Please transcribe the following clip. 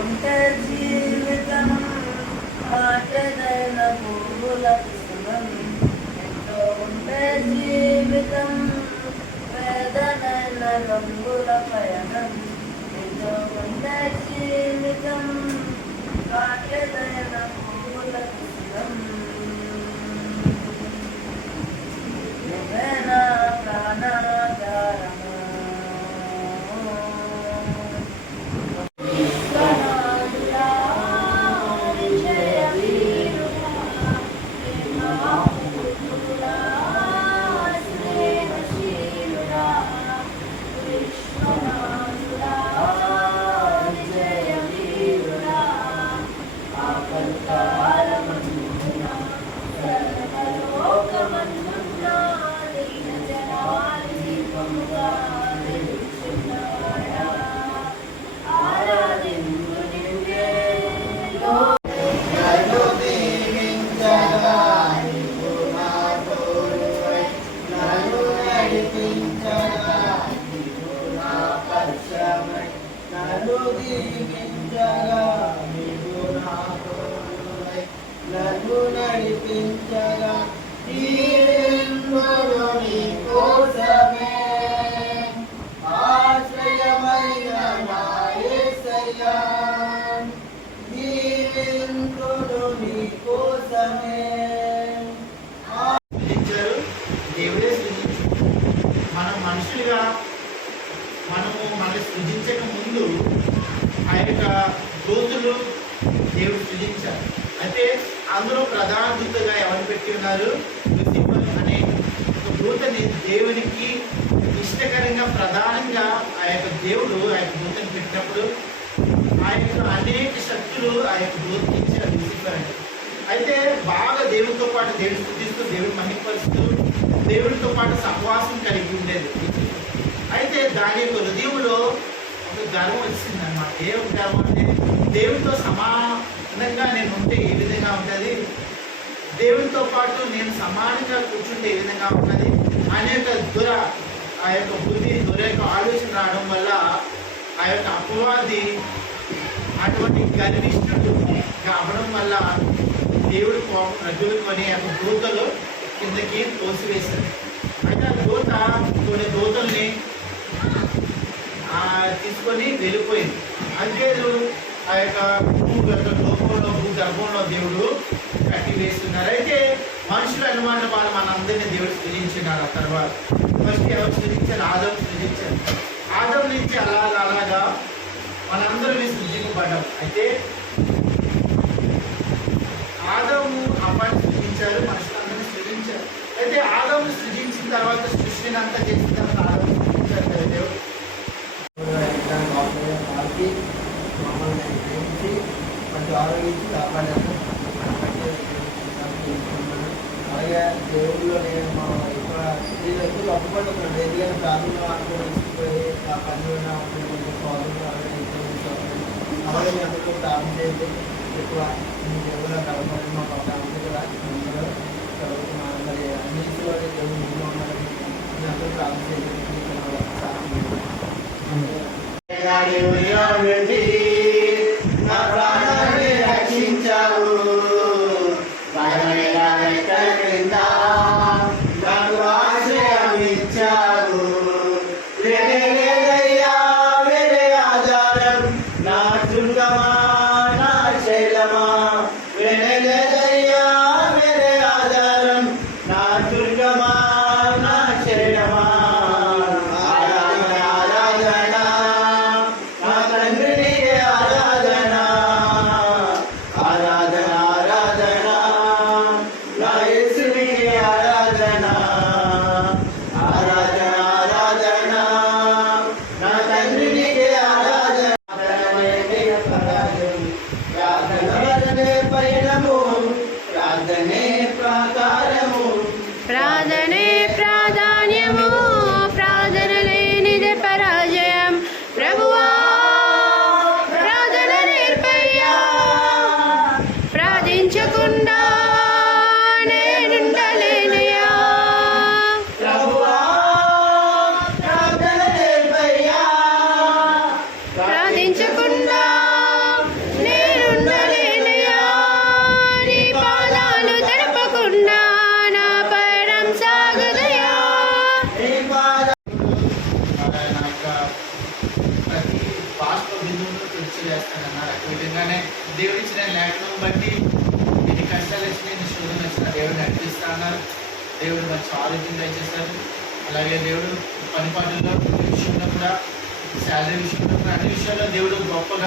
ఉంటే జీవితం మాటదైన పువ్వుల కుసుమం ఎంతో ఉంటే జీవితం వేదనైన రంగుల పయనం ఎంతో ఉంటే జీవితం మాటదైన పువ్వుల కుసుమం నువ్వేనా ప్రాణాధారము నన్ను నడిపించగా జీవించుని కోసమే ఆశ్రయమైన నా యేసయ్యా జీవించుని కోసమే. దేవుడే సృజించారు. మనం మనుషులుగా మనల్ని సృజించక ముందు ఆ యొక్క దూతలు దేవుడు సృజించారు. అయితే అందులో ప్రధాన దూతగా ఎవరు పెట్టి ఉన్నారు? లూసిఫర్ అనే ఒక దూతని దేవునికి ఇష్టకరంగా ప్రధానంగా ఆ యొక్క దేవుడు ఆ యొక్క దూతని పెట్టినప్పుడు ఆ యొక్క అనేక శక్తులు ఆ యొక్క దూతకి ఇచ్చారు లూసిఫర్ అని. అయితే బాగా దేవుడితో పాటు దేవుడు స్థుతిస్తూ దేవుడు మహిమపరుస్తూ దేవుడితో పాటు సహవాసం కలిగి ఉండేది. అయితే దాని యొక్క హృదయంలో ఒక గర్వం వచ్చింది అన్నమాట. ఏ గర్వం అంటే దేవుడితో సమానంగా నేను ఉంటే ఏ విధంగా ఉంటుంది, దేవుడితో పాటు నేను సమానంగా కూర్చుంటే ఏ విధంగా ఉంటుంది అనేక ఆ యొక్క బుద్ధి యొక్క ఆలోచన రావడం వల్ల ఆ యొక్క అపవాది అటువంటి గర్విష్ఠుడు అవ్వడం వల్ల దేవుడు కోపం రజులుకొని ఆ యొక్క దూతలు కిందకి తోసివేశాడు. అయితే ఆ దూత కొన్ని దూతల్ని తీసుకొని వెళ్ళిపోయింది. అంతేదు ఆ యొక్క భూగర్భంలో దేవుడు కట్టి వేస్తున్నారు. అయితే మనుషులు అనుమాన వాళ్ళు మనందరినీ దేవుడు సృజించినారు. ఆ తర్వాత ఫస్ట్ ఎవరు సృజించారు? ఆదం సృజించారు. ఆదం నుంచి అలాగా మనందరం సృజింపబడ్డాం. అయితే ఆదము అమ్మాయిని సృజించారు, మనుషులందరినీ సృజించారు. అయితే ఆదము సృజించిన తర్వాత సృష్టిని అంతా చేసిన తర్వాత ఆదము సృజించారు కదా దేవుడు. మమ్మల్ని ప్రేమించి మంచి ఆరోగించి కాపాడాను. అలాగే దేవుళ్ళు నేను మా ఇక్కడ ఎక్కువ అప్పుపడుతున్నాను. ఎందుకంటే ప్రాథమిక ఆడుకోవడం ఇచ్చిపోయి ఆ పనిలో అలాగే మీ అందరికీ ప్రార్థన చేయండి. ఎక్కువ మీ దేవుళ్ళ కలపడి మా ప్రార్థన కదా అందరూ చదువుతున్నాను. మరి అన్నింటిలో దేవుడు ముందు ఉన్నారని మీ అందరూ ప్రార్థన చేయండి. నా ప్రాణాన్ని రక్షించావు, నాకు ఆశ్రయం ఇచ్చావు. వేరేదయ్యా వేరే ఆధారం, నా దుర్గమా నా శైలమా. వేరేదయ్యా వేరే ఆధారం, నా దుర్గమా నా శైలమా. ఆరాధన నా తండ్రిని కానీ లేఖనం బట్టి ఎన్ని కష్టాలు వచ్చినా ఎన్ని శోధనలు వచ్చినా దేవుడు నడిపిస్తా అన్నారు. దేవుడు మంచి ఆరోగ్యం దయచేశారు. అలాగే దేవుడు పనిపాటుల్లో విషయంలో కూడా, శాలరీ విషయంలో కూడా, అన్ని విషయాల్లో దేవుడు గొప్పగా